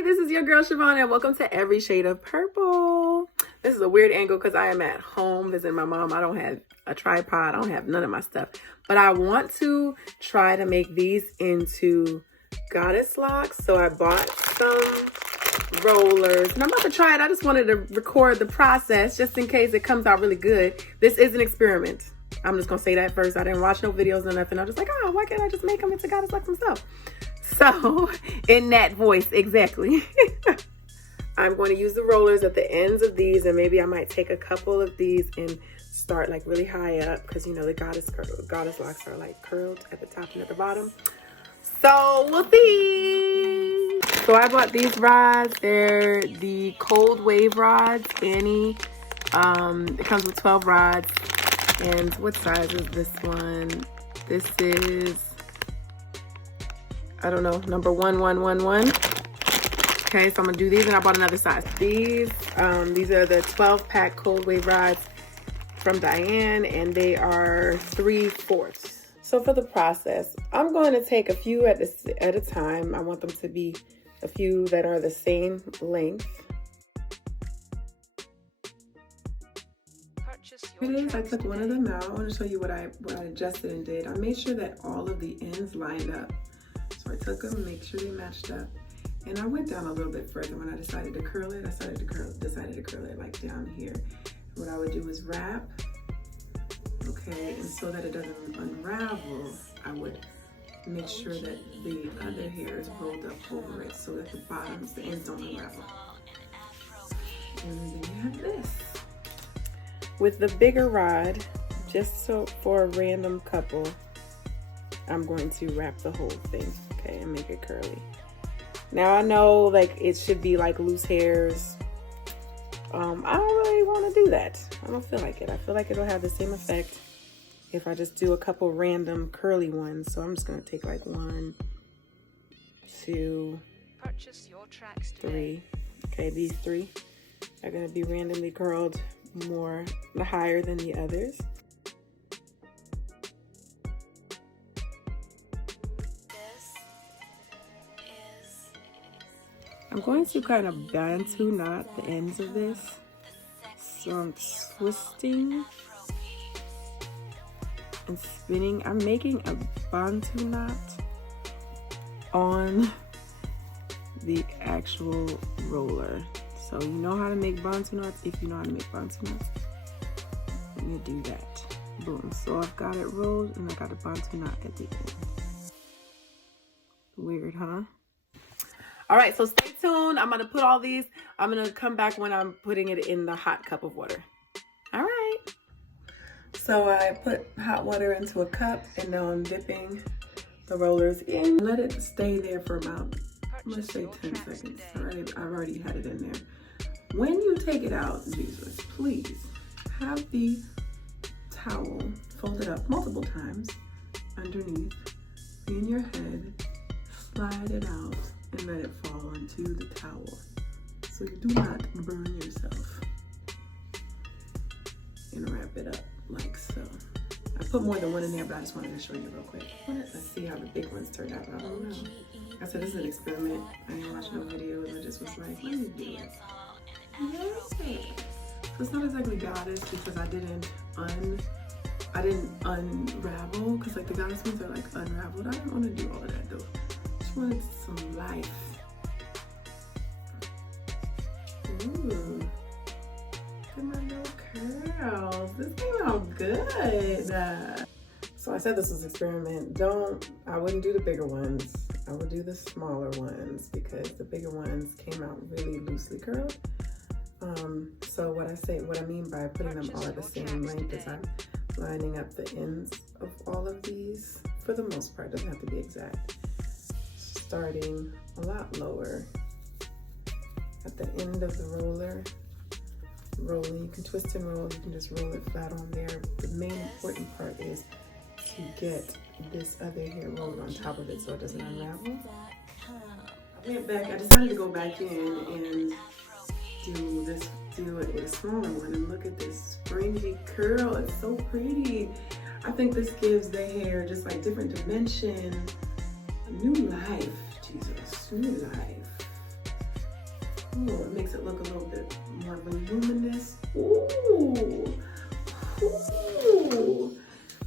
Hi, this is your girl Siobhan and welcome to Every Shade of Purple. This is a weird angle because I am at home visiting my mom. I don't have a tripod. I don't have none of my stuff. But I want to try to make these into Goddess Locs. So I bought some rollers and I'm about to try it. I just wanted to record the process just in case it comes out really good. This is an experiment. I'm just going to say that first. I didn't watch no videos or nothing. I was just like, oh, why can't I just make them into Goddess Locs myself? So, in that voice, exactly. I'm going to use the rollers at the ends of these, and maybe I might take a couple of these and start like really high up because you know the Goddess Locs are like curled at the top and at the bottom. So, we'll see. So, I bought these rods. They're the Cold Wave rods, Annie. It comes with 12 rods. And what size is this one? This is, I don't know, number 1111. Okay, so I'm gonna do these, and I bought another size. These are the 12-pack Cold Wave rods from Diane, and they are 3/4. So for the process, I'm going to take a few at a time. I want them to be a few that are the same length. I took one of them out. I want to show you what I adjusted and did. I made sure that all of the ends lined up. So I took them, make sure they matched up. And I went down a little bit further when I decided to curl it. Decided to curl it like down here. What I would do is wrap, okay, and so that it doesn't unravel, I would make sure that the other hair is rolled up over it so that the ends don't unravel. And then you have this. With the bigger rod, just so for a random couple, I'm going to wrap the whole thing, okay, and make it curly. Now I know like it should be like loose hairs. I don't really want to do that. I don't feel like it. I feel like it'll have the same effect if I just do a couple random curly ones. So I'm just gonna take like 1, 2, 3. Okay, these 3 are gonna be randomly curled more higher than the others. I'm going to kind of bantu knot the ends of this. So I'm twisting and spinning. I'm making a bantu knot on the actual roller. So you know how to make bantu knots. If you know how to make bantu knots, then you do that. Boom. So I've got it rolled and I got a bantu knot at the end. Weird, huh? All right, so stay tuned. I'm gonna put all these. I'm gonna come back when I'm putting it in the hot cup of water. All right. So I put hot water into a cup and now I'm dipping the rollers in. Let it stay there for about, let's say 10 seconds. All right, I've already had it in there. When you take it out, Jesus, please have the towel folded up multiple times underneath in your head, slide it out, and let it fall onto the towel so you do not burn yourself. And wrap it up like so. I put more than one in there, but I just wanted to show you real quick. Let's see how the big ones turned out. I don't know. I said this is an experiment. I didn't watch no videos. I just was like, let me do it. Yeah. So it's not exactly goddess because I didn't unravel because like the goddess ones are like unraveled. I didn't want to do all of that though. Just wanted some life. Ooh. Look at my little curls. This came out good. So I said this was an experiment. I wouldn't do the bigger ones. I would do the smaller ones because the bigger ones came out really loosely curled. So what I mean by putting them all at the same length is I'm lining up the ends of all of these. For the most part, it doesn't have to be exact. Starting a lot lower at the end of the roller. Rolling, you can twist and roll, you can just roll it flat on there. The main important part is to get this other hair rolled on top of it so it doesn't unravel. I decided to go back in and do it with a smaller one, and look at this springy curl. It's so pretty. I think this gives the hair just like different dimension, new life. Jesus, new life. Ooh, it makes it look a little bit more voluminous. Ooh, ooh,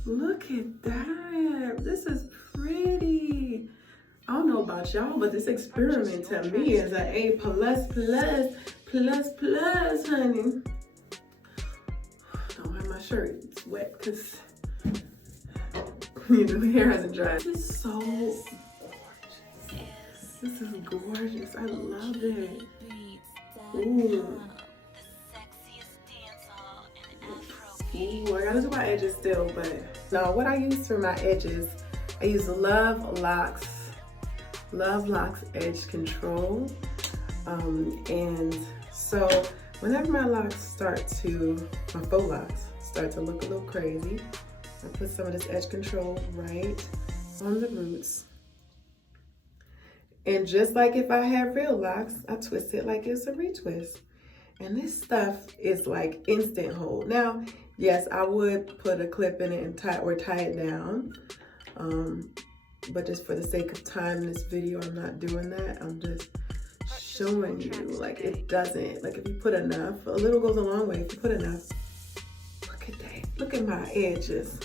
look at that. This is pretty. I don't know about y'all, but this experiment to me is an A++, honey. Don't have my shirt, it's wet because you know, the hair hasn't dried. This is so gorgeous. This is gorgeous. I love it. Ooh. Ooh, I gotta do my edges still, but no, what I use for my edges, I use Love Locs Edge Control. And so whenever my locks my faux locks start to look a little crazy, I put some of this edge control right on the roots. And just like if I have real locks, I twist it like it's a retwist. And this stuff is like instant hold. Now, yes, I would put a clip in it and tie it down. But just for the sake of time in this video, I'm not doing that. I'm just showing you, like, it doesn't, like, if you put enough, a little goes a long way. If you put enough, look at that. Look at my edges.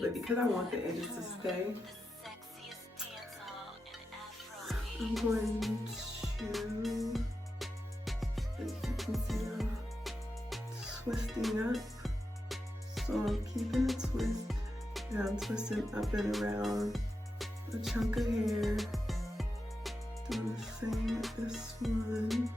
But because I want the edges to stay, I'm going to, as you can see, I'm twisting up. So I'm keeping the twist, and I'm twisting up and around a chunk of hair. Doing the same with this one.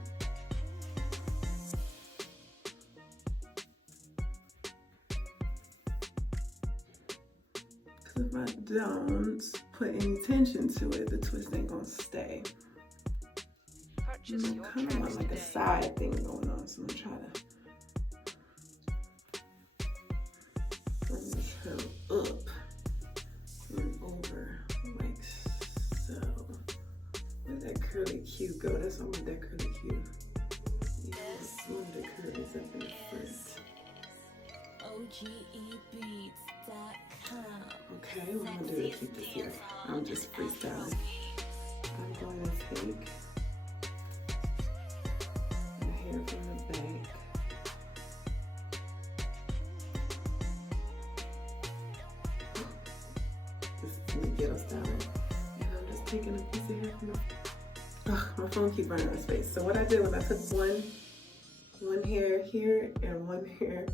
If I don't put any tension to it, the twist ain't gonna stay. I kind of want like a side thing going on, so I'm gonna try to bring this hair up and over like so. Where'd that curly Q go? That's not that curly Q. Yeah, one of the curlies up in the front. Okay, what I'm gonna do to keep this here, I'm just freestyling. I'm going to take the hair from the back. This is the ghetto style. And I'm just taking a piece of hair from the my phone keeps running out of space. So what I did was I took one hair here and one hair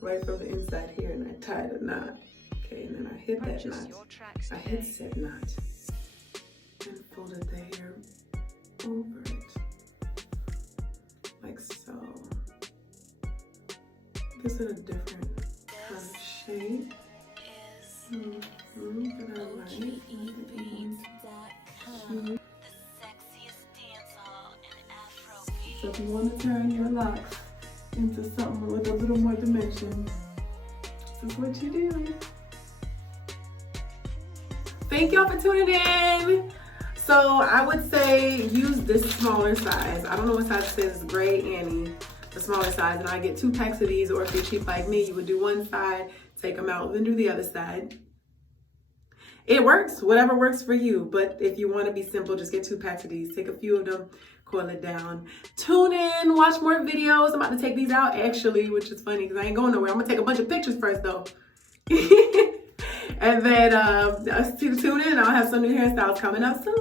right from the inside here, and I tied a knot. Okay, and then I hit that knot. I hit said knot and folded the hair over it, like so. Gives it a different kind of shape. But I like. So if you want to turn your locks into something with a little more dimension, this is what you do. Thank y'all for tuning in. So I would say use this smaller size. I don't know what size this is, Gray Annie, the smaller size, and I get 2 packs of these, or if you're cheap like me, you would do one side, take them out, then do the other side. It works, whatever works for you, but if you want to be simple, just get 2 packs of these, take a few of them, coil it down. Tune in, watch more videos. I'm about to take these out actually, which is funny because I ain't going nowhere. I'm gonna take a bunch of pictures first though. And then tune in, I'll have some new hairstyles coming up soon.